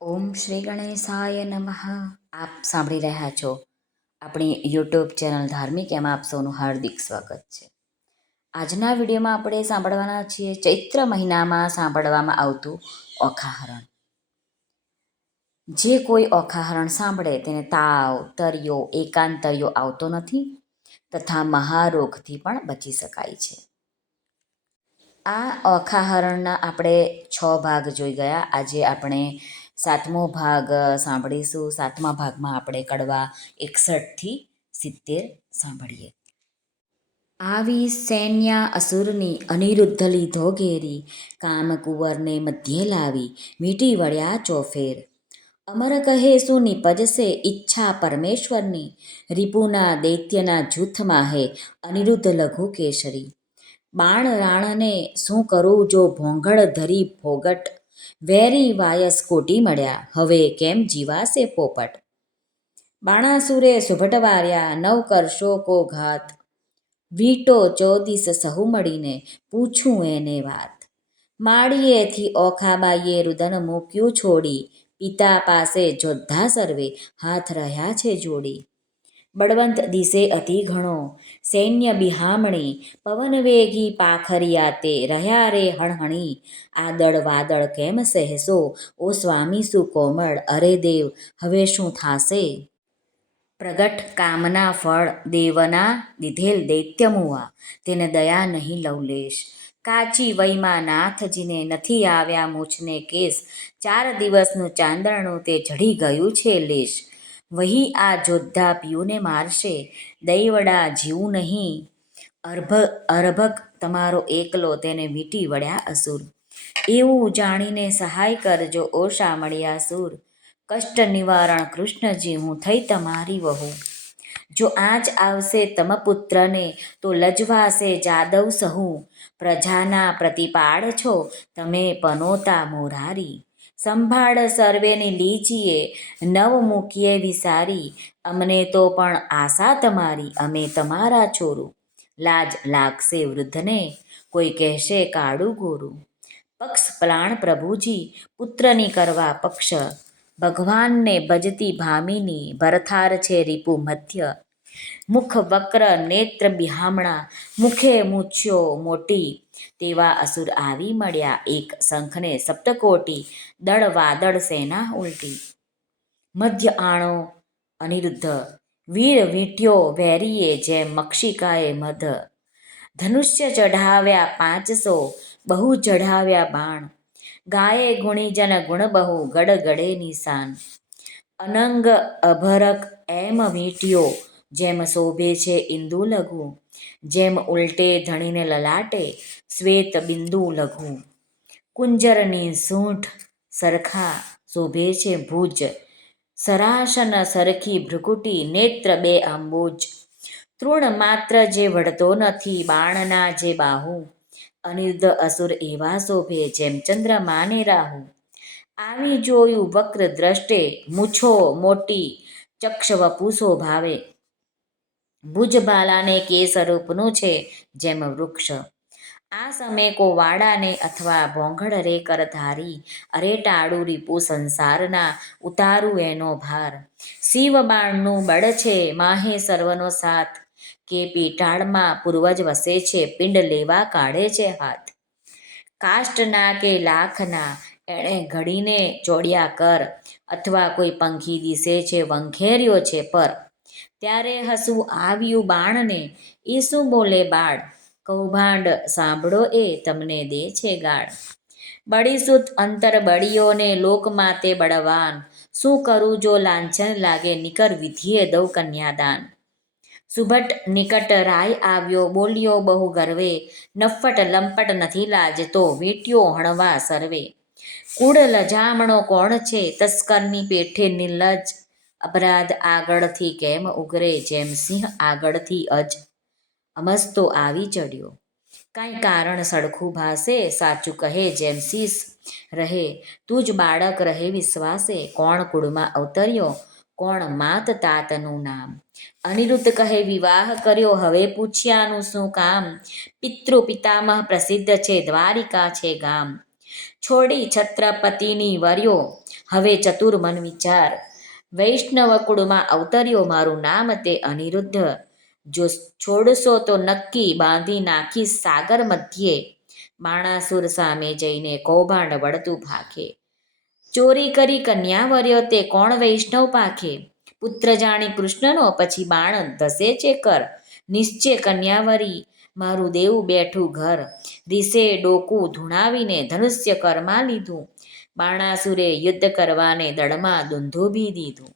ઓમ શ્રી ગણેશાય નમઃ. આપ સાંભળી રહ્યા છો આપણી યુટ્યુબ ચેનલ ધાર્મિક, એમાં આપ સૌનું હાર્દિક સ્વાગત છે. આજના વિડીયોમાં આપણે સાંભળવાના છીએ ચૈત્ર મહિનામાં સાંભળવામાં આવતું ઓખાહરણ. જે કોઈ ઓખાહરણ સાંભળે તેને તાવ, તરિયો, એકાંતરિયો આવતો નથી તથા મહારોગથી પણ બચી શકાય છે. આ ઓખાહરણના આપણે 6 ભાગ જોઈ ગયા. આજે આપણે 7મો ભાગ સાંભળીશું. 7મા ભાગમાં આપણે કડવા 61 થી 70 સાંભળીએ. આવી સૈન્યા અસુરની અનિરુદ્ધ લીધો ઘેરી, કામકુંવરને મધ્યે લાવી મીટી વળ્યા ચોફેર. અમર કહે શું નિપજશે ઈચ્છા પરમેશ્વરની, રિપુના દૈત્યના જૂથમાં હે અનિરુદ્ધ લઘુ કેસરી. બાણ રાણને શું કરું જો ભોંગળ ધરી ભોગટ, વેરી વાયસ કોટી મળ્યા હવે કેમ જીવાશે પોપટ. બાણાસુરે સુભટ વાર્યા નવ કરશો કો ઘાત, વીટો 14 સહુ મળીને પૂછું એને વાત. માળીએથી ઓખાબાઈએ રુદન મૂક્યું છોડી, પિતા પાસે જોદ્ધા સર્વે હાથ રહ્યા છે જોડી. બળવંત દિશે અતિ ઘણો સૈન્ય બિહામણી, પવન વેગી પાખરિયા તે રહ્યા રે હણહણી. આદળ વાદળ કેમ સહેશો ઓ સ્વામી સુકોમળ, અરે દેવ હવે શું થાશે. પ્રગટ કામના ફળ દેવના દીધેલ દૈત્ય મુવા, તેને દયા નહીં લવલેશ. કાચી વયમાં નાથજીને નથી આવ્યા મૂછને કેસ, 4 દિવસનું ચાંદરણું તે ચઢી ગયું છે લેશ. વહી આ જોદ્ધા પિયુને મારશે, દૈવડા જીવું નહીં. અર્ભક તમારો એકલો તેને વીંટી વળ્યા અસુર. એવું જાણીને સહાય કરજો ઓ શામળિયા સૂર, કષ્ટ નિવારણ કૃષ્ણજી હું થઈ તમારી વહુ. જો આજ આવશે તમપુત્રને તો લજવાશે જાદવ સહુ, પ્રજાના પ્રતિપાળ છો તમે પનોતા મોરારી. સંભાળ સર્વેની લીજીએ નવ મૂકીએ વિસારી, અમને તો પણ આશા તમારી અમે તમારા છોરું. લાજ લાગશે વૃદ્ધને કોઈ કહેશે કાળું ગોરું. પક્ષ પ્રાણ પ્રભુજી પુત્રની કરવા પક્ષ, ભગવાનને ભજતી ભામિની ભરથાર છે રિપુ મધ્ય. મુખ વક્ર નેત્ર બિહામણા મુખે મૂછ્યો મોટી, તેવા અસુર આવી મળ્યા એક શંખને સપ્તકોટી, દળ વાદળ સેના ઉલટી. મધ્ય આણો અનિરુદ્ધ વીર વીંટ્યો વેરીએ જેમ મક્ષિકાએ મધ. ધનુષ્ય ચઢાવ્યા 500 બહુ ચઢાવ્યા બાણ, ગાયે ગુણીજન ગુણ બહુ ગડગડે નિશાન. અનંગ અભરક એમ વીંટ્યો જેમ શોભે છે ઇન્દુ લઘુ, જેમ ઉલટે ધણીને લલાટે શ્વેત બિંદુ લઘુ. કુંજરની સૂંઢ સરખા શોભે છે ભુજ, સરાસન સરખી ભ્રુકુટી નેત્ર 2 અંબુજ. તૃણ માત્ર જે વળતો નથી બાણના જે બાહુ, અનિરુદ્ધ અસુર એવા શોભે જેમ ચંદ્રમાને રાહુ. આવી જોયું વક્ર દ્રષ્ટે મૂછો મોટી, ચક્ષ વપુ શોભાવે. ભુજ બાલાને કેસ રૂપનું છે જેમ વૃક્ષ. આ સમે કો વાડાને અથવા ભોંગળ રે કરધારી, અરે ટાળું રીપુ સંસારના ઉતારું એનો ભાર. શિવ બાણનું બળ છે માહે સર્વનો સાથ, કે પીટાળમાં પૂર્વજ વસે છે પિંડ લેવા કાઢે છે હાથ. કાષ્ટના કે લાખના એણે ઘડીને ચોડ્યા કર, અથવા કોઈ પંખી દિશે છે વંખેર્યો છે પર. ત્યારે હસવું આવ્યું બાણને એ શું બોલે બાળ, કૌભાંડ સાંભળો એ તમને દે છે ગાળ. બળીસુત અંતર બળીઓને લોકમાં તે બળવાન, શું કરું જો લાંછન લાગે નિકર વિધિએ દઉં કન્યાદાન. સુભટ નિકટ રાય આવ્યો બોલ્યો બહુ ગર્વે, નફ્ફટ લંપટ નથી લાજતો વીંટ્યો હણવા સર્વે. કૂળ લજામણો કોણ છે તસ્કરની પેઠે નિર્લજ્જ, અપરાધ આગળથી કેમ ઉગરે જેમ સિંહ આગળથી અજ. અમસ્તો આવી ચડ્યો કાંઈ કારણ સડખું ભાસે, સાચું કહે જેમ શીશ રહે તું જ બાળક રહે વિશ્વાસે. કોણ કુળમાં અવતર્યો કોણ માત તાતનું નામ, અનિરુદ્ધ કહે વિવાહ કર્યો હવે પૂછ્યાનું શું કામ. પિતૃ પિતામહ પ્રસિદ્ધ છે દ્વારિકા છે ગામ, છોડી છત્રપતિની વર્યો હવે ચતુર મન વિચાર. વૈષ્ણવ કુળમાં અવતર્યો મારું નામ તે અનિરુદ્ધ. જો છોડશો તો નક્કી બાંધી નાખીશ સાગર મધ્યે. બાણાસુર સામે જઈને કૌભાંડ વળતું ભાખે. ચોરી કરી કન્યા વર્યો તે કોણ વૈષ્ણવ પાખે. પુત્ર જાણી કૃષ્ણનો પછી બાણ ધસે છે કર. નિશ્ચય કન્યાવરી મારું દેવું બેઠું ઘર. રીસે ડોકું ધૂણાવીને ધનુષ્ય કરમાં લીધું. બાણાસુરે યુદ્ધ કરવાને દળમાં દુંધુભી દીધું.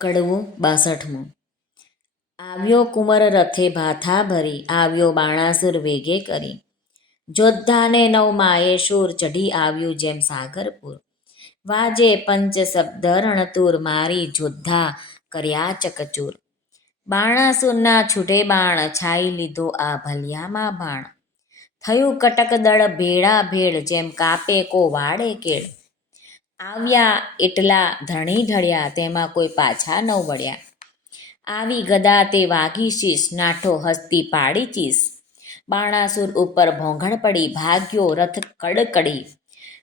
કડવું 62મું. આવ્યો કુંવર રથે ભાથા ભરી. આવ્યો બાણાસુર વેગે કરી. જોદ્ધાને નવ માયે શૂર ચઢી આવ્યું જેમ સાગરપુર. વાજે પંચ શબ્દ રણતુર મારી જોદ્ધા કર્યા ચકચૂર. બાણાસુરના છૂટે બાણ છાઈ લીધો આ ભલિયામાં ભાણ. થયું કટક દળ ભેળા ભેળ જેમ કાપે કો વાડે કેળ. આવ્યા એટલા ધણી ઢળ્યા તેમાં કોઈ પાછા ન વળ્યા. આવી ગદા તે વાગી શીશ નાઠો હસ્તી પાડી ચીસ. બાણાસુર ઉપર ભોંગણ પડી ભાગ્યો રથ કડકડી.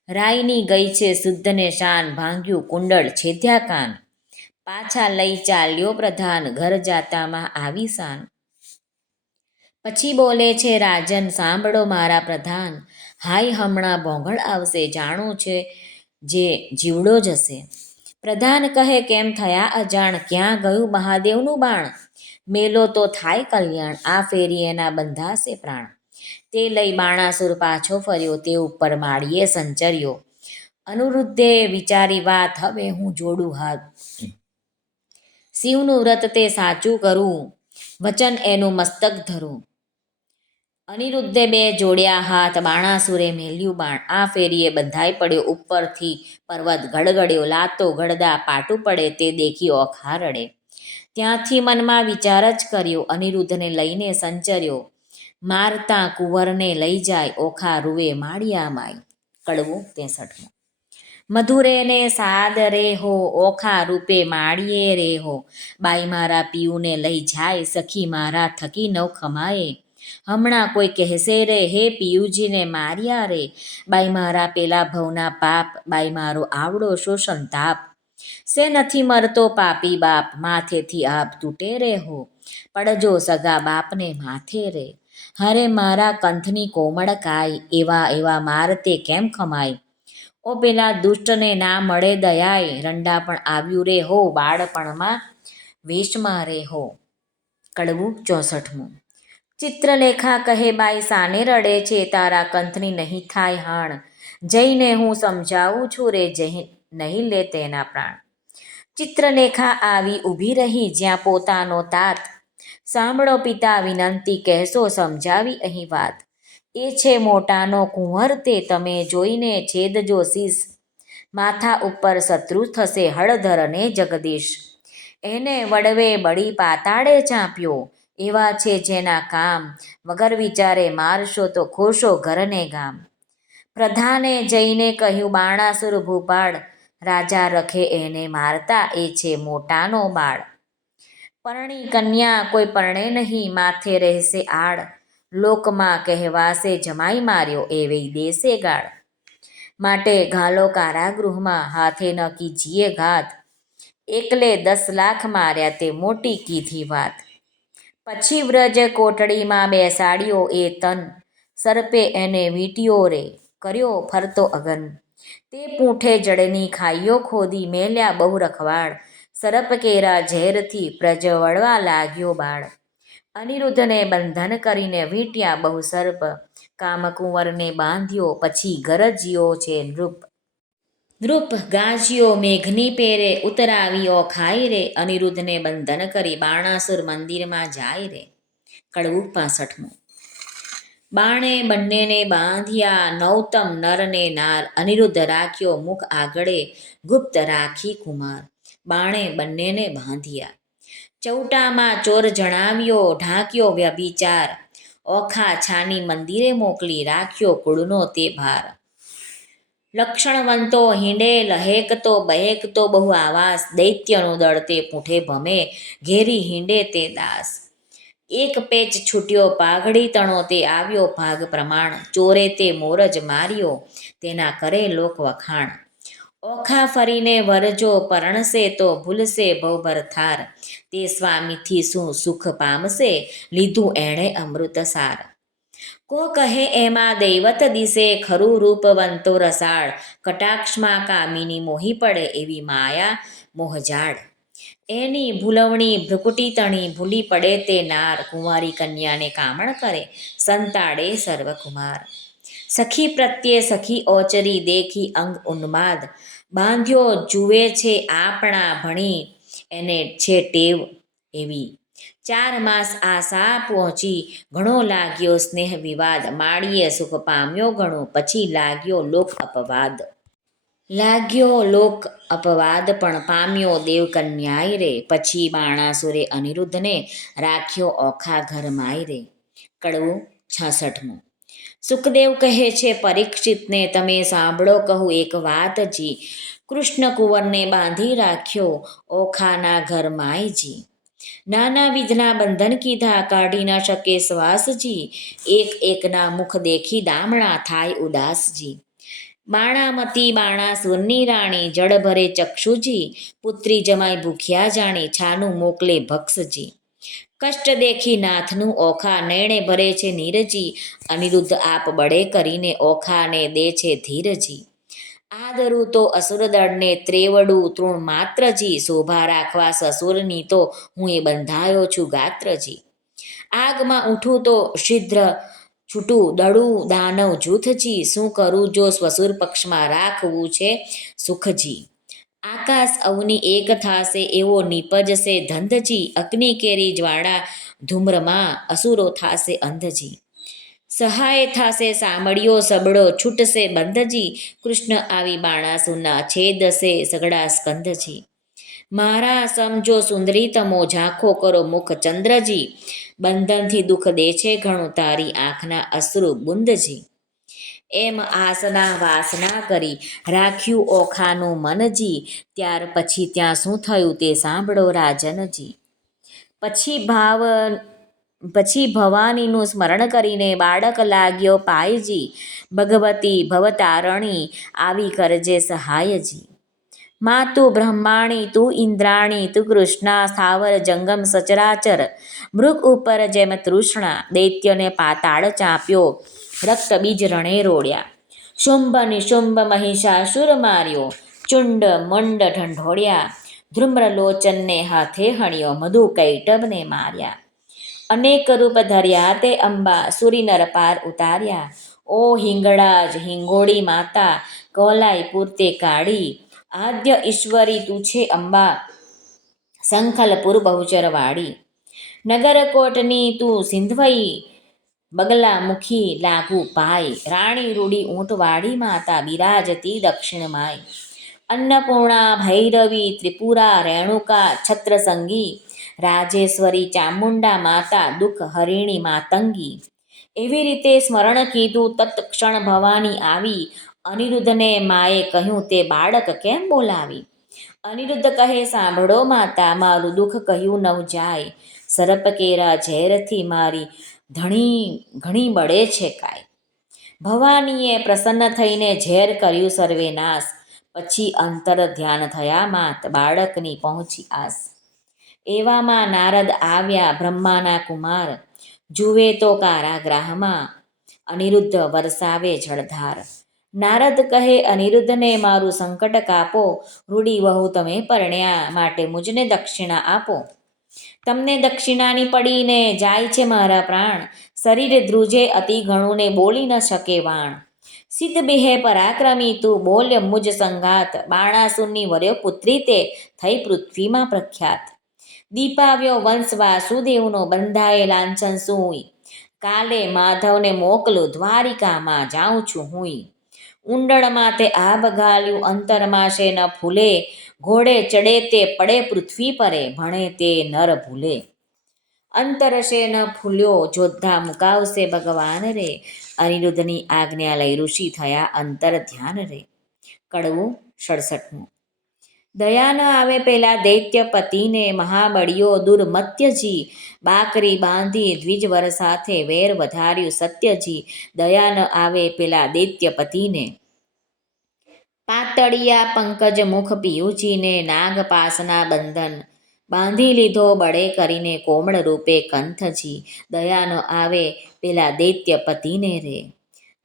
રાયની ગઈ છે શુદ્ધને શાન ભાંગ્યું કુંડળ છેદ્યા કાન. પાછા લઈ ચાલ્યો પ્રધાન ઘર જાતામાં આવી સાન. પછી બોલે છે રાજન સાંભળો મારા પ્રધાન. હાય હમણાં ભોંગળ આવશે જાણું છે જે જીવડો જશે. પ્રધાન કહે કેમ થયા અજાણ ક્યાં ગયું મહાદેવનું બાણ. મેલો તો થાય કલ્યાણ આ ફેરી એના બંધાશે પ્રાણ. તે લઈ બાણાસુર પાછો ફર્યો તે ઉપર માળીએ સંચર્યો. અનિરુદ્ધે વિચારી વાત હવે હું જોડું હાથ. શિવનું વ્રત તે સાચું કરું વચન એનું મસ્તક ધરું. અનિરુદ્ધે બે જોડ્યા હાથ બાણાસુરે મેલ્યું બાણ. આ ફેરીએ બંધાઈ પડ્યો ઉપરથી પર્વત ગડગડ્યો. લાતો ગળદા પાટું પડે તે દેખી ઓખા રડે. ત્યાંથી મનમાં વિચાર જ કર્યો અનિરુદ્ધને લઈને સંચર્યો. મારતા કુંવરને લઈ જાય ઓખા રૂવે માળિયા માય. કડવું 63મું. મધુરે ને સાદ રે હો ઓખા રૂપે માળીએ રે હો. બાઈ મારા પિયુને લઈ જાય સખી મારા થકી નવ ખમાએ. હમણાં કોઈ કહેશે રે હે પિયુજીને માર્યા રે. બાઈ મારા પેલા ભવના પાપ બાઈ મારો આવડો શોષણ તાપ. સે નથી મરતો પાપી બાપ માથેથી આપ તૂટે રે હો. પડજો સગા બાપને માથે રે. હરે મારા કંથની કોમળ કાય એવા એવા માર તે કેમ ખમાય. ઓ પેલા દુષ્ટને ના મળે દયાય રંડા પણ આવ્યું રે હો બાળપણમાં વેશમાં રે હો. કડવું 64મું. ચિત્રલેખા કહે બાઈ સાને રડે છે તારા કંથની નહીં થાય હાણ. જઈને હું સમજાવું છું રે નહીં લે તેના પ્રાણ. ચિત્રલેખા આવી ઊભી રહી જ્યાં પોતાનો તાત. સાંભળો પિતા વિનંતી કહેશો સમજાવી અહીં વાત. એ છે મોટાનો કુંવર તે તમે જોઈને છેદજો શીશ. માથા ઉપર શત્રુ થશે હળધર ને જગદીશ. એને વડવે બળી પાતાળે ચાંપ્યો. એવા છે જેના કામ વગર વિચારે મારશો તો ખોશો ઘરને ગામ. પ્રધાને જઈને કહ્યું બાણાસુર ભૂપાળ. રાજા રખે એને મારતા એ છે મોટાનો બાળ. પરણી કન્યા કોઈ પરણે નહીં માથે રહેશે આડ. લોકમાં કહેવાશે જમાઈ માર્યો એ વેઈ દેશે ગાળ. માટે ઘાલો કારાગૃહમાં હાથે ન કીજીએ ઘાત. એકલે 10 લાખ માર્યા તે મોટી કીધી વાત. પછી વ્રજ કોટડીમાં બેસાડ્યો એ તન. સર્પે એને વીંટ્યો રે કર્યો ફરતો અગન. તે પૂંઠે જળની ખાઈઓ ખોદી મેલ્યા બહુ રખવાળ. સર્પ કેરા ઝેરથી પ્રજ્વળવા લાગ્યો બાળ. અનિરુદ્ધને બંધન કરીને વીંટ્યા બહુ સર્પ. કામકુંવરને બાંધ્યો પછી ગરજ્યો છે નૃપ. નૃપ ગાજ્યો મેઘની પેરે ઉતરાવ્યો ખાઈ રે. અનિરુદ્ધને બંધન કરી બાણાસુર મંદિરમાં જાય રે. કડવું 65મું. બાણે બંનેને બાંધ્યા નૌતમ નરને નાર. અનિરુદ્ધ રાખ્યો મુખ આગળે ગુપ્ત રાખી કુમાર. બાણે બંનેને બાંધ્યા ચૌટામાં ચોર જણાવ્યો ઢાંક્યો વ્યભિચાર. ઓખા છાની મંદિરે મોકલી રાખ્યો કુળનો તે ભાર. લક્ષણવંતો હિંડે લહેકતો બહેકતો બહુ આવાસ. દૈત્યનું દળ તે પૂંઠે ભમે ઘેરી હિંડે તે દાસ. એક પેચ છૂટ્યો પાઘડી તણો તે આવ્યો ભાગ પ્રમાણ. ચોરે તે મોરજ માર્યો તેના કરે લોક વખાણ. ઓખા ફરીને વરજો પરણશે તો ભૂલશે ભવભર થાર, તે સ્વામીથી શું સુખ પામશે, લીધું એણે અમૃત સાર. કો કહે એમાં દૈવત દિશે, ખરું રૂપવંતો રસાળ, કટાક્ષમાં કામિની મોહી પડે એવી માયા મોહજાળ. એની ભૂલવણી ભ્રુકુટી તણી, ભૂલી પડે તે નાર, કુંવારી કન્યાને કામણ કરે, સંતાડે સર્વકુમાર. સખી પ્રત્યે સખી ઓચરી, દેખી અંગ ઉન્માદ, બાંધ્યો જુએ છે આપણા ભણી, એને છે ટેવ એવી. 4 માસ આશા પહોંચી, ઘણો લાગ્યો સ્નેહ વિવાદ, માળીએ સુખ પામ્યો ઘણું, પછી લાગ્યો લોક અપવાદ. લાગ્યો લોક અપવાદ પણ પામ્યો દેવ કન્યાય રે, પછી બાણાસુરે અનિરુદ્ધને રાખ્યો ઓખા ઘરમાય રે. કડવું 66મું. સુખદેવ કહે છે પરીક્ષિતને, તમે સાંભળો કહું એક વાતજી, કૃષ્ણ કુંવરને બાંધી રાખ્યો ઓખાના ઘરમાયજી. નાના વિધના બંધન કીધા, કાઢી ન શકે શ્વાસજી, એક એકના મુખ દેખી દામણા થાય ઉદાસજી. બાણામતી બાણાસુરની રાણી, જળ ભરે ચક્ષુજી, પુત્રી જમાઈ ભૂખ્યા જાણી, છાનું મોકલે ભક્ષજી. કષ્ટ દેખી નાથનું ઓખા, નૈણે ભરે છે નીરજી, અનિરુદ્ધ આપ બળે કરીને ઓખાને દે છે ધીરજી. આદરું તો અસુરદળને ત્રેવડું તૃણ માત્રજી, શોભા રાખવા સસુરની તો હું એ બંધાયો છું ગાત્રજી. આગમાં ઉઠું તો શીઘ્ર છૂટું, દળું દાનવ જૂથજી, શું કરું જો સસુર પક્ષમાં રાખવું છે સુખજી. આકાશ અવની એક થાશે એવો નીપજશે ધંધજી, અગ્નિ કેરી જ્વાળા ધૂમ્રમાં અસુરો થાશે અંધજી. સહાય થાશે સામળિયો સબળો, છૂટશે બંધજી, કૃષ્ણ આવી બાણાસુરના છેદશે સઘળા સ્કંધજી. મારા સમજો સુંદરી તમો, ઝાંખો કરો મુખ ચંદ્રજી, બંધનથી દુઃખ દે છે ઘણું, તારી આંખના અશ્રુ બુંદજી. એમ આસના વાસના કરી રાખ્યું ઓખાનું મનજી, ત્યાર પછી ત્યાં શું થયું તે સાંભળો રાજનજી. પછી ભવાનીનું સ્મરણ કરીને બાળક લાગ્યો પાયજી, ભગવતી ભવતારણી આવી કરજે સહાયજી. મા તું બ્રહ્માણી તું ઇન્દ્રાણી, તું કૃષ્ણા સ્થાવર જંગમ સચરાચર, મૃગ ઉપર જેમ તૃષ્ણા, દૈત્યને પાતાળ ચાંપ્યો, રક્ત બીજ રણે રોળ્યા. શુંભ નિશુંભ મહિષાસુર માર્યો, ચુંડ મંડ ઢંઢોળ્યા, ધ્રુમ્રલોચનને હાથે હણ્યો, મધુ કૈટભને માર્યા. અનેક રૂપ ધર્યા તે અંબા, સુરી નર પાર ઉતાર્યા. ઓ હિંગળાજ હિંગોળી માતા, કૌલાય પૂરતે કાળી, આદ્ય ઈશ્વરી તું છે અંબા, સંખલપુર બહુચરવાળી. નગરકોટની તું સિંધવઈ, બગલા મુખી લાગુ પાય, રાણી રૂડી ઊંટવાળી માતા, બિરાજતી દક્ષિણમાય. અન્નપૂર્ણા ભૈરવી ત્રિપુરા રેણુકા છત્રસંગી, રાજેશ્વરી ચામુંડા માતા, દુઃખ હરિણી માતંગી. એવી રીતે સ્મરણ કીધું તત્ક્ષણ ભવાની આવી, અનિરુદ્ધને માએ કહ્યું તે બાળક કેમ બોલાવી. અનિરુદ્ધ કહે સાંભળો માતા, મારું દુઃખ કહ્યું નવ જાય, સરપ કેરા ઝેરથી મારી ઘણી બળે છે કાય. ભવાનીએ પ્રસન્ન થઈને ઝેર કર્યું સર્વે નાશ, પછી અંતર ધ્યાન થયા માત, બાળકની પહોંચી આસ. એવામાં નારદ આવ્યા બ્રહ્માના કુમાર, જુએ તો કારાગ્રાહમાં અનિરુદ્ધ વરસાવે જળધાર. નારદ કહે અનિરુદ્ધને મારું સંકટ કાપો, રૂડી વહુ તમે પરણ્યા, માટે મુજને દક્ષિણા આપો. તમને દક્ષિણાની પડીને જાય છે મારા પ્રાણ, શરીર ધ્રુજે અતિ ઘણું ને બોલી ન શકે વાણ. સિદ્ધ બેહે પરાક્રમી તું બોલ્ય મુજ સંઘાત, બાણાસુરની વર્યો પુત્રી તે થઈ પૃથ્વીમાં પ્રખ્યાત. દીપાવ્યો વંશ વાસુદેવનો, બંધાએ લાંછન સુઈ, કાલે માધવને મોકલું દ્વારિકામાં જાઉં છું હુંય. ઊંડણમાં તે આબ ઘાલ્યું અંતરમાં છે ન ફૂલે, ઘોડે ચડે તે પડે પૃથ્વી પરે, ભણે તે નર ભૂલે. અંતરશે ન ફૂલ્યો જોધા મુકાવશે ભગવાન રે, અનિરુદ્ધની આજ્ઞા લઈ ઋષિ થયા અંતર ધ્યાન રે. કડવું 67મું. દયા ન આવે પેલા દૈત્યપતિને, મહાબળિયો દુર્મત્યજી, બાકરી બાંધી દ્વિજવર સાથે વેર વધાર્યું સત્યજી. દયા ન આવે પેલા દૈત્યપતિને, પાતળિયા પંકજ મુખ પિયુજીને નાગપાસના બંધન બાંધી લીધો બળે કરીને કોમળ રૂપે કંથજી દયા ન આવે પેલા દૈત્ય પતિને રે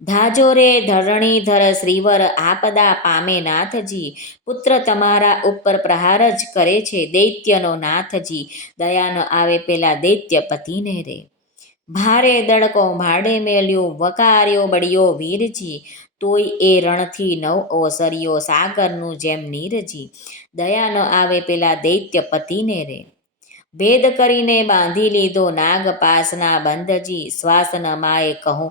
ધાજો રે ધરણીધર શ્રીવર આપદા પામે નાથજી પુત્ર તમારા ઉપર પ્રહાર જ કરે છે દૈત્યનો નાથજી દયા ન આવે પેલા દૈત્ય પતિને રે ભારે દડકો ભાડે મેલ્યું વકાર્યો બળ્યો વીરજી તોય એ રણથી નવ ઓસર્યો સાગરનું જેમ નીરજી દયા ન આવે પેલા દૈત્ય પતિને રે ભેદ કરીને બાંધી લીધો નાગપાસના બંધજી શ્વાસ ન માએ કહું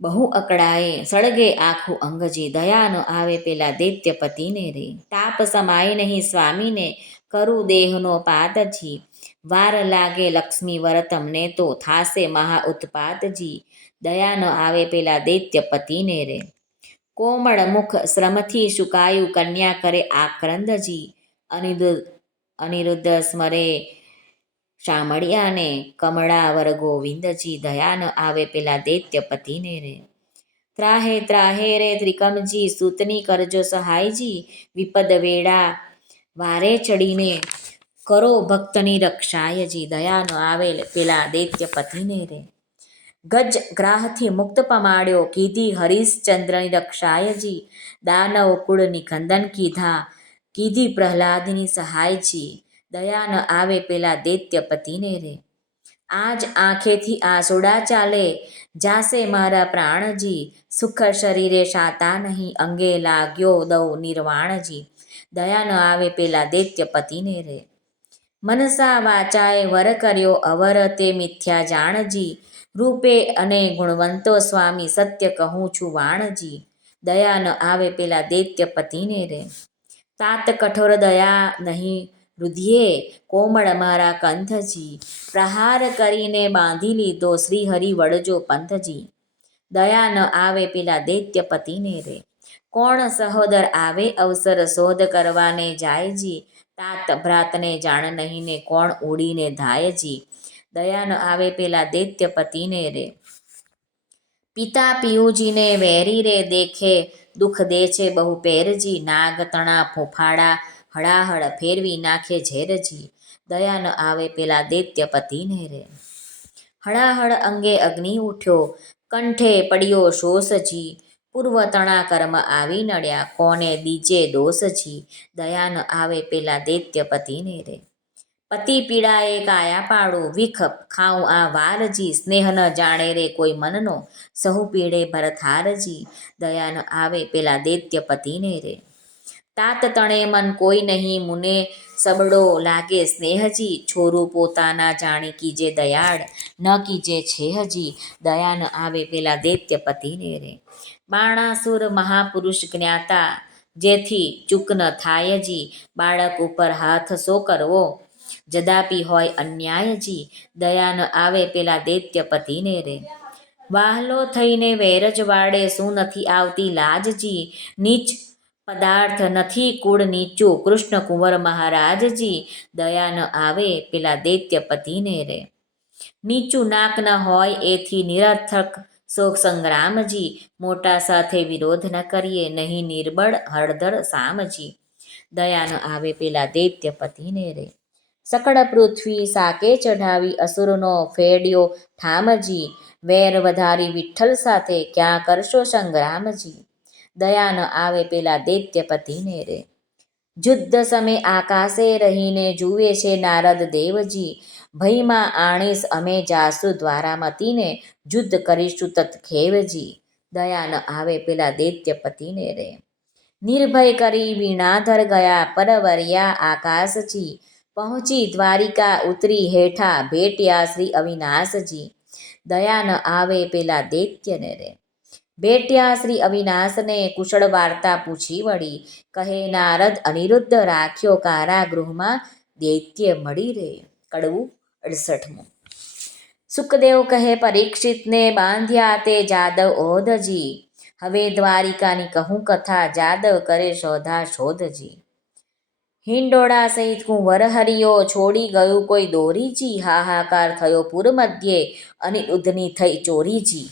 બહુ અકળાએ સળગે આખું અંગજી દયા ન આવે પેલા દૈત્ય પતિને રે તાપ સમાય નહીં સ્વામીને કરું દેહનો પાતજી વાર લાગે લક્ષ્મી વર તમને તો થાશે મહા ઉત્પાતજી દયા ન આવે પેલા દૈત્ય પતિને રે કોમળ મુખ શ્રમથી સુકાયું કન્યા કરે આક્રંદજી અનિરુદ્ધ સ્મરે શામળિયાને કમળાવર ગોવિંદજી દયા ન આવે પેલા દૈત્ય પતિને રે ત્રાહે ત્રાહે રે ત્રિકમજી સૂતની કરજો સહાયજી વિપદ વેળા વારે ચડીને કરો ભક્તની રક્ષાયજી દયા ન આવે પેલા દૈત્ય પતિને રે ગજ ગ્રાહથી મુક્ત પમાડ્યો કીધી હરિશ્ચંદ્રની રક્ષાયજી દાનવ કુળ નિખંદન કીધી પ્રહલાદની સહાયજી દયા ન આવે પેલા દૈત્ય પતિને રે આજ આંખેથી આંસુડા ચાલે જાશે મારા પ્રાણજી સુખ શરીરે શાતા નહીં અંગે લાગ્યો દઉં નિર્વાણજી દયા ન આવે પેલા દૈત્ય પતિને રે મનસા વાચાએ વર કર્યો અવર તે મિથ્યા જાણજી રૂપે અને ગુણવંતો સ્વામી સત્ય કહું છું વાણજી દયા ન આવે પેલા દૈત્ય પતિને રે તાત કઠોર દયા નહીં રુધિયે કોમળ મારા કંથજી પ્રહાર કરીને બાંધી લીધો શ્રી હરિ વળજો પંથજી દયા ન આવે પેલા દૈત્ય પતિને રે કોણ સહોદર આવે અવસર શોધ કરવાને જાયજી તાત ભ્રાતને જાણ નહીં ને કોણ ઉડીને ધાયજી દયા ન આવે પેલા દૈત્ય પતિને રે પિતા પિયુજીને વેરી રે દેખે દુઃખ દે છે બહુ પેરજી નાગ તણા ફૂફાડા હળાહળ ફેરવી નાખે ઝેરજી દયા ન આવે પેલા દૈત્ય પતિને રે હળાહળ અંગે અગ્નિ ઉઠ્યો કંઠે પડ્યો શોષજી પૂર્વ તણા કર્મ આવી નડ્યા કોને દીજે દોષજી દયા ન આવે પેલા દૈત્ય પતિને રે પતિ પીડાએ કાયા પાડું વિખ ખાઉં આ વારજી સ્નેહ ન જાણે રે કોઈ મનનો સહુ પીડે ભરથારજી દયા ન આવે પેલા દૈત્ય પતિને રે તાત તણે મન કોઈ નહીં મુને સબડો લાગે સ્નેહજી છોરું પોતાના જાણી કીજે દયાળ ન કીજે છે હજી દયા ન આવે પેલા દૈત્ય પતિને રે બાણાસુર મહાપુરુષ જ્ઞાતા જેથી ચૂક ન થાયજી બાળક ઉપર હાથ સો કરવો જદાપી હોય અન્યાયજી દયા ન આવે પેલા દૈત્ય પતિને રે વાહલો થઈને વેરજ વાડે શું નથી આવતી લાજજી નીચ પદાર્થ નથી કુળ નીચું કૃષ્ણ કુંવર મહારાજજી દયા ન આવે પેલા દૈત્ય પતિને રે નીચું નાક ન હોય એથી નિરર્થક શોક સંગ્રામજી મોટા સાથે વિરોધ ન કરીએ નહીં નિર્બળ હળદર સામજી દયા ન આવે પેલા દૈત્ય પતિને રે સકળ પૃથ્વી સાકે ચઢાવી અસુરનો ફેડ્યો ઠામજી વેર વધારી વિઠ્ઠલ સાથે ક્યાં કરશો સંગ્રામજી દયા ન આવે પેલા દૈત્ય પતિને રે યુદ્ધ સમે આકાશે રહીને જુએ છે નારદ દેવજી ભયમાં આણીશ અમે જાસુ દ્વારામતીને યુદ્ધ કરીશું તત્ખેવજી દયા ન આવે પેલા દૈત્ય પતિને રે નિર્ભય કરી વીણાધર ગયા પરવર્યા આકાશજી પહોંચી દ્વારિકા ઉતરી હેઠા ભેટ્યા શ્રી અવિનાશજી દયા ન આવે પેલા દૈત્યને રે ભેટ્યા શ્રી અવિનાશને કુશળ વાર્તા પૂછી વળી કહે નારદ અનિરુદ્ધ રાખ્યો કારાગૃહમાં દૈત્ય મળી રે કડવું 68મું સુખદેવ કહે પરીક્ષિતને બાંધ્યા તે જાદવ ઓધજી હવે દ્વારિકાની કહું કથા જાદવ કરે શોધા શોધજી હિંડોળા સહિત કુંવર હરિયો છોડી ગયું કોઈ દોરીજી હાહાકાર થયો પૂર મધ્યે અનિરુદ્ધની થઈ ચોરીજી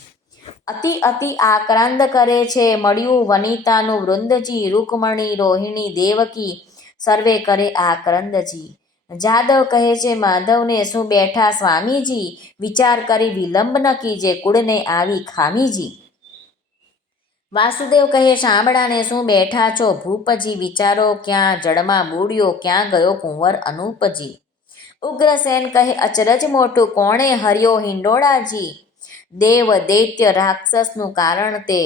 અતિ અતિ આક્રાંત કરે છે, મળ્યું વનિતાનું વૃંદજી, રૂકમણી રોહિણી દેવકી સર્વે કરે આક્રંદજી. જાદવ કહે છે માધવને, શું બેઠા સ્વામીજી, વિચાર કરી વિલંબ ન કીજે, કુળને આવી ખામીજી. વાસુદેવ કહે શામળાને, શું બેઠા છો ભૂપજી, વિચારો ક્યાં જળમાં બુડ્યો, ક્યાં ગયો કુંવર અનુપજી. ઉગ્રસેન કહે અચરજ મોટું, કોણે હર્યો હિંડોળાજી, દેવ દૈત્ય રાક્ષસનું કારણ તે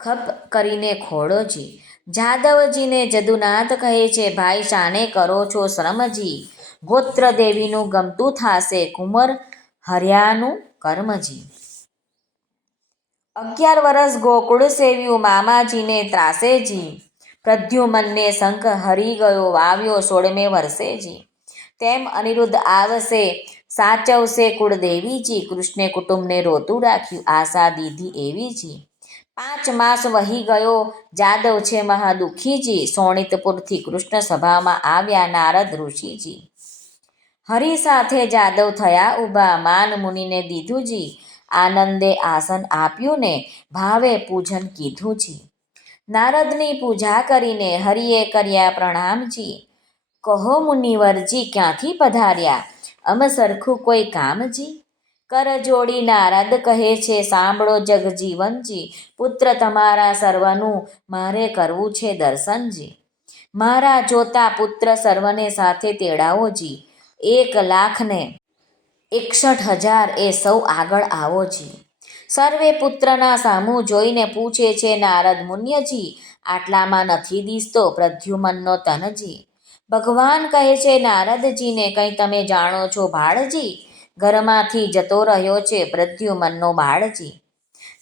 ખપ કરીને ખોડોજી. જાદવજીને જદુનાથ કહે છે, ભાઈ શાને કરો છો શ્રમજી, ગોત્ર દેવીનું ગમતું થાશે, કુંવર હર્યાનું કર્મજી. 11 વરસ ગોકુળ સેવ્યું, મામાજીને ત્રાસેજી, પ્રદ્યુમનને શંખ હરી ગયો, વાવ્યો 16 વર્ષેજી. તેમ અનિરુદ્ધ આવશે, સાચવશે કુળદેવીજી, કૃષ્ણે કુટુંબને રોતું રાખ્યું, આશા દીધી એવીજી. 5 માસ વહી ગયો, જાદવ છે મહાદુખીજી, શોણિતપુરથી કૃષ્ણ સભામાં આવ્યા નારદ ઋષિજી. હરિ સાથે જાદવ થયા ઊભા, માન મુનિને દીધુંજી, આનંદે આસન આપ્યું ને ભાવે પૂજન કીધુંજી. નારદની પૂજા કરીને હરિએ કર્યા પ્રણામજી, કહો મુનિવરજી ક્યાંથી પધાર્યા, અમ સરખું કોઈ કામજી. કર જોડી નારદ કહે છે, સાંભળો જગજીવનજી, પુત્ર તમારા સર્વનું મારે કરવું છે દર્શનજી. મારા જોતા પુત્ર સર્વને સાથે તેડાવોજી, 1,61,000 એ સૌ આગળ આવોજી. સર્વે પુત્રના સામું જોઈને પૂછે છે નારદ મુન્યજી, આટલામાં નથી દિસતો પ્રદ્યુમનનો તનજી. ભગવાન કહે છે નારદજીને, કંઈ તમે જાણો છો ભાળજી, ઘરમાંથી જતો રહ્યો છે પ્રદ્યુમનનો બાળજી.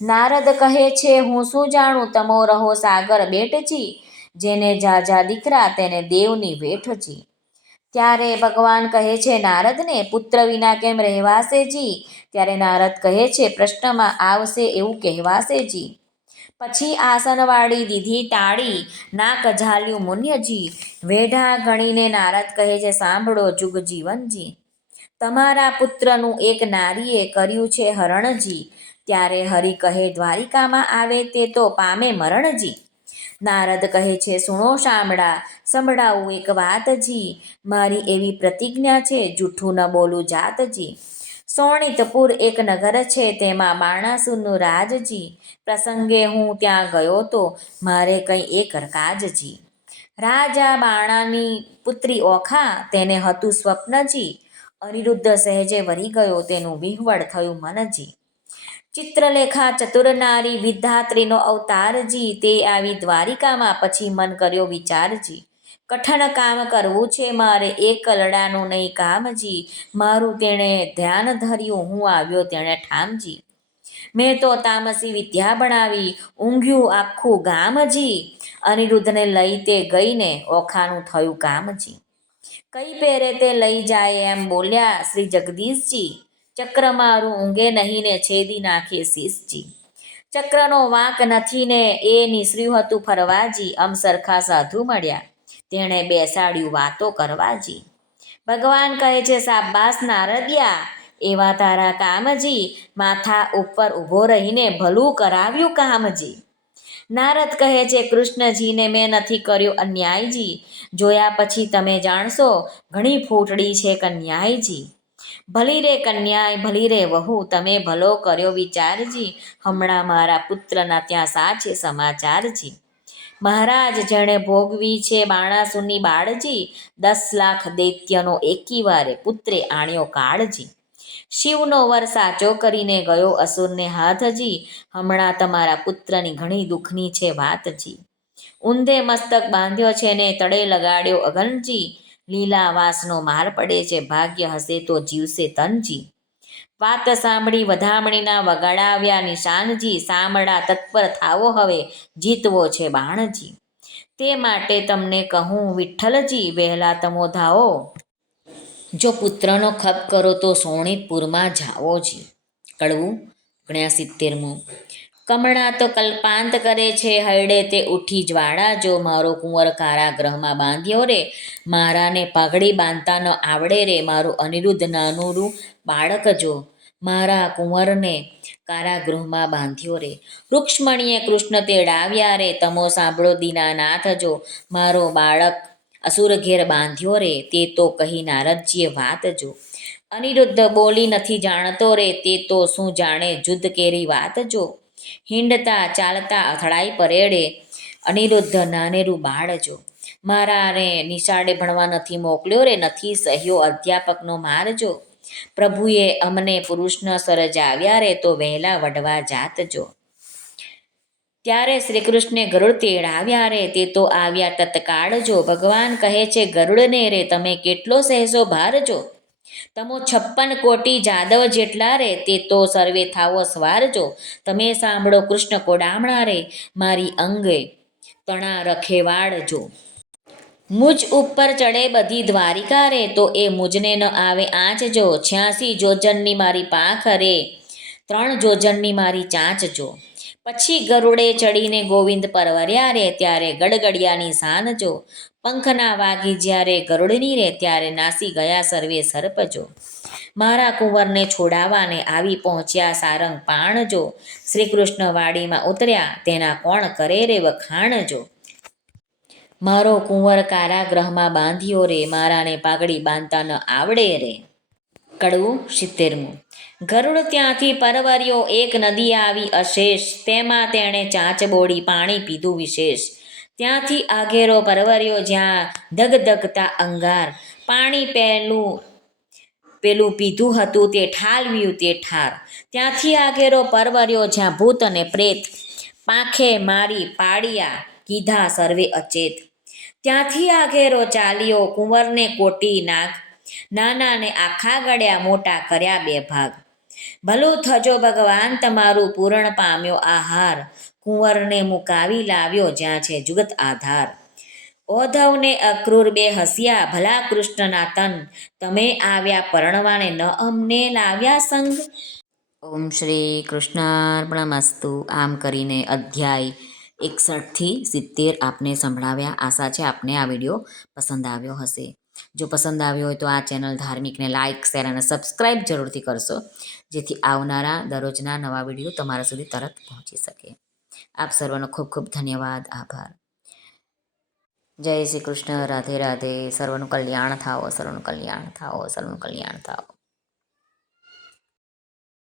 નારદ કહે છે, હું શું જાણું, તમો રહો સાગર બેટજી, જેને જાજા દીકરા તેને દેવની વેઠજી. ત્યારે ભગવાન કહે છે નારદને, પુત્ર વિના કેમ રહેવાશેજી. ત્યારે નારદ કહે છે, પ્રશ્નમાં આવશે એવું કહેવાશેજી. પછી આસનવાળી દીધી તાળી, નાક ઝાલ્યું મુન્યજી, વેઢા ગણીને નારદ કહે છે, સાંભળો જુગજીવનજી, તમારા પુત્રનું એક નારીએ કર્યું છે હરણજી. ત્યારે હરિ કહે, દ્વારિકામાં આવે તે તો પામે મરણજી. નારદ કહે છે, સુણો શામળા, સંભળાવું એક વાતજી, મારી એવી પ્રતિજ્ઞા છે, જૂઠું ન બોલું જાતજી. શોણિતપુર એક નગર છે, તેમાં બાણાસુરનું રાજજી, પ્રસંગે હું ત્યાં ગયો તો મારે કંઈ એક કાજજી. રાજા બાણાની પુત્રી ઓખા, તેને હતું સ્વપ્નજી, અનિરુદ્ધ સહેજે વરી ગયો, તેનું વિહવળ થયું મનજી. ચિત્રલેખા ચતુર નારી, વિધાત્રીનો અવતારજી, તે આવી દ્વારિકામાં, પછી મન કર્યો વિચારજી. કઠણ કામ કરવું છે મારે, એક લડાનું નહીં કામજી, મારું તેણે ધ્યાન ધર્યું, હું આવ્યો તેણે ઠામજી. મેં તો તામસી વિદ્યા ભણાવી, ઊંઘ્યું આખું ગામજી, અનિરુદ્ધને લઈ તે ગઈને ઓખાનું થયું કામજી. કઈ પેરે તે લઈ જાય એમ બોલ્યા શ્રી જગદીશજી, ચક્ર મારું ઊંઘે નહીં ને છેદી નાખે શીશજી. ચક્રનો વાંક નથી ને એ નિસર્યું હતું ફરવાજી, અમ સરખા સાધુ મળ્યા, તેણે બેસાડ્યું વાતો કરવાજી. ભગવાન કહે છે શાબાશ નારદિયા, એવા તારા કામજી, માથા ઉપર ઊભો રહીને ભલું કરાવ્યું કામજી. નારદ કહે છે કૃષ્ણજીને મેં નથી કર્યો અન્યાયજી, જોયા પછી તમે જાણશો ઘણી ફૂટડી છે કન્યાયજી. ભલી રે કન્યાય ભલી રે વહુ, તમે ભલો કર્યો વિચારજી, હમણાં મારા પુત્રના ત્યાં સાચે સમાચારજી. મહારાજ જેણે ભોગવી છે બાણાસુરની બાળજી, 10 લાખ દૈત્યનો એકી વારે પુત્રે આણ્યો કાળજી. શિવનો વર સાચો કરીને ગયો અસુરને હાથજી, હમણાં તમારા પુત્રની ઘણી દુઃખની છે વાતજી. ઊંધે મસ્તક બાંધ્યો છે ને તળે લગાડ્યો અગનજી, લીલાવાસનો માર પડે છે, ભાગ્ય હશે તો જીવશે તનજી. વાત સાંભળી વધામણીના વગાડાવ્યા નિશાનજી, શામળા તત્પર થાવો હવે જીતવો છે બાણજી. તે માટે તમને કહું વિઠ્ઠલજી, વહેલા તમો ધાવો, જો પુત્રનો ખપ કરો તો શોણિતપુરમાં જાઓજી. કડવું 69મું. કમળા તો કલ્પાંત કરે છે, હૈડે તે ઉઠી જ્વાળા જો, મારો કુંવર કારાગૃહમાં બાંધ્યો રે, મારાને પાઘડી બાંધતા ન આવડે રે, મારું અનિરુદ્ધ નાનુરું બાળક જો. મારા કુંવરને કારાગૃહમાં બાંધ્યો રે. રૂક્ષ્મણીએ કૃષ્ણ તેડાવ્યા રે, તમો સાંભળો દીનાનાથ જો. મારો બાળક અસુર ઘેર બાંધ્યો રે, તે તો કહી નારદજીએ વાત જો. અનિરુદ્ધ બોલી નથી જાણતો રે, તે તો શું જાણે જુદ્ધ કેરી વાત જો. હિંડતા ચાલતા અથડાઈ પરેડે, અનિરુદ્ધ નાનેરું બાળ જો. મારાને નિશાળે ભણવા નથી મોકલ્યો રે, નથી સહ્યો અધ્યાપકનો માર જો. પ્રભુએ અમને પુરુષનો સર્જાવ્યા રે, તો વહેલા વઢવા જાત જો. ત્યારે શ્રી કૃષ્ણે ગરુડ તેડાવ્યા રે, તે તો આવ્યા તત્કાળ જો. ભગવાન કહે છે ગરુડને રે, તમે કેટલો સહેશો ભાર જો. તમો 56 કોટી જાદવ જેટલા રે, તે તો સર્વે થાવો સ્વાર જો. તમે સાંભળો કૃષ્ણ કોડામણા રે, મારી અંગે તણા રખેવાડ જો. મુજ ઉપર ચડે બધી દ્વારિકા રે, તો એ મુજને ન આવે આંચ જો. 86 જોજનની મારી પાંખ રે, 3 જોજનની મારી ચાંચ જો. પછી ગરુડે ચડીને ગોવિંદ પરવર્યા રે, ત્યારે ગડગડિયાની શાન જો. પંખના વાગી જ્યારે ગરુડની રે, ત્યારે નાસી ગયા સર્વે સર્પ જો. મારા કુંવરને છોડાવવાને આવી પહોંચ્યા સારંગ પાણ જો. શ્રી કૃષ્ણ વાડીમાં ઉતર્યા, તેના કોણ કરે રે વખાણ જો. મારો કુંવર કારાગૃહમાં બાંધ્યો રે, મારાને પાઘડી બાંધતા ન આવડે રે. કડવું 70મું. ગરુડ ત્યાંથી પરવર્યો, એક નદી આવી અશેષ, તેમાં તેણે ચાંચ બોળી પાણી પીધું વિશેષ. ત્યાંથી આઘેરો પરવર્યો, જ્યાં ધગધગતા અંગાર, પાણી પેલું પીધું હતું તે ઠાલવ્યું તે ઠાર. ત્યાંથી આઘેરો પરવર્યો, જ્યાં ભૂત અને પ્રેત પાંખે મારી પાડ્યા, કીધા સર્વે અચેત. ત્યાંથી આઘેરો ચાલ્યો, કુંવરને કોટી નાગ, નાનાને આખા ગળ્યા, મોટા કર્યા 2 ભાગ. ભલું થજો ભગવાન તમારું, પૂરણ પામ્યો આહાર, કુંવરને મુકાવી લાવ્યો, જ્યાં છે જુગત આધાર. ઓધવને અક્રૂર 2 હસ્યા, ભલા કૃષ્ણના તન, તમે આવ્યા પરણવાને ન અમને લાવ્યા સંગ. ઓમ શ્રી કૃષ્ણાર્પણમસ્તુ. આમ કરીને અધ્યાય 61 થી 70 આપને સંભળાવ્યા. આશા છે આપને આ વિડીયો પસંદ આવ્યો હશે. જો પસંદ આવ્યો હોય તો આ ચેનલ ધાર્મિકને લાઇક, શેર અને સબસ્ક્રાઈબ જરૂરથી કરશો, જેથી આવનારા દરરોજના નવા વિડીયો તમારા સુધી તરત પહોંચી શકે. આપ સર્વનો ખૂબ ખૂબ ધન્યવાદ, આભાર. જય શ્રી કૃષ્ણ. રાધે રાધે. સર્વનું કલ્યાણ થાઓ, સર્વનું કલ્યાણ થાઓ, સર્વનું કલ્યાણ થાઓ.